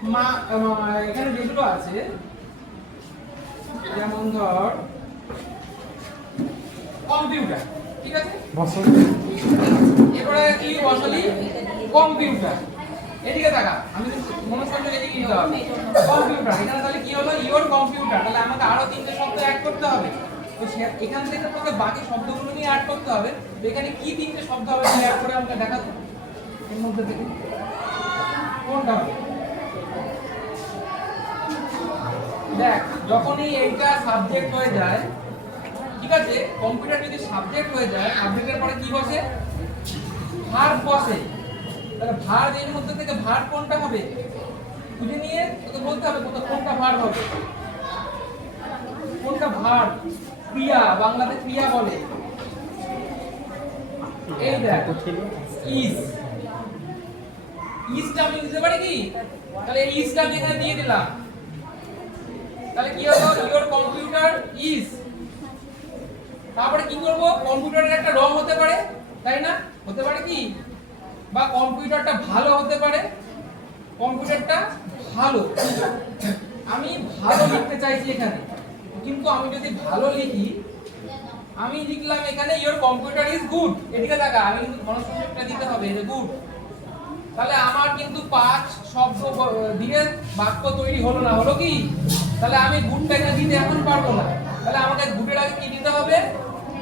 এখানে যেগুলো আছে যেমন ধর কম্পিউটার, ঠিক আছে, এবারে কি বসালি কম্পিউটার, এদিকে দেখা আমি মনোসংযোগ এদিকে নিতে হবে কম্পিউটার। এখানে তাহলে কি হলো ইওর কম্পিউটার, তাহলে আমাকে আরো তিনটে শব্দ অ্যাড করতে হবে। তো এখান থেকে তোকে বাকি শব্দগুলো নিয়ে অ্যাড করতে হবে। তো এখানে কি তিনটে শব্দ হবে তুই অ্যাড করে আমাকে দেখাতো এর মধ্যে থেকে কোনটা হবে। দেখ যখনই এইটা সাবজেক্ট হয়ে যায়, ঠিক আছে, কম্পিউটার যদি সাবজেক্ট হয়ে যায় সাবজেক্টের পরে কি বসে ভার্ব বসে। তাহলে ভার্ব এর মধ্যে থেকে ভার্ব কোনটা হবে খুঁজে নিয়ে তোকে বলতে হবে কোনটা ভার্ব হবে, কোনটা ভার্ব। ক্রিয়া বাংলাতে ক্রিয়া বলে, এই দেখ ইজ, ইজটা আমি দিতে পারি কি, তাহলে এই ইজটা আমি এখানে দিয়ে দিলাম। তাহলে কি হলো ইওর কম্পিউটার ইজ। তারপরে কি করব কম্পিউটারের একটা রং হতে পারে, তাই না, হতে পারে কি, বা কম্পিউটারটা ভালো হতে পারে, কম্পিউটারটা ভালো। আমি ভালো লিখতে চাইছি এখানে, কিন্তু আমি যদি ভালো লিখি আমি লিখলাম এখানে ইওর কম্পিউটার ইজ গুড, এদিকে দেখা আমি কিন্তু ঘনসংযোগটা দিতে হবে যে গুড। তাহলে আমার কিন্তু 5 শব্দ দিয়ে বাক্য তৈরি হলো না, হলো কি, তাহলে আমি গুডটা এখানে দিতে এখন পারবো না। তাহলে আমাকে গুডের আগে কি দিতে হবে